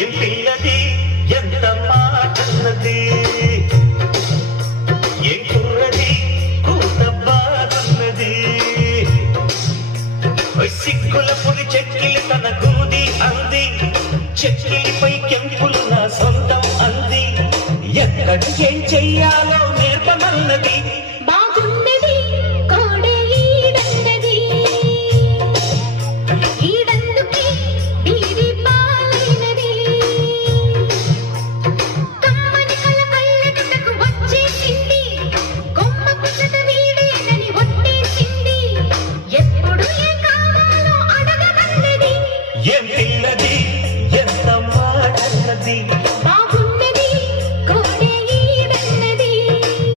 ఏం పిల్లది ఎంత మాటన్నది, ఏం కుర్రది కూత బాగున్నది. సిక్కుల పురి చెక్కిలి తన గూది అంది, చెక్కిలిపై కెంపులు నా సొంతం అంది. ఎక్కడికేం చెయ్యాలో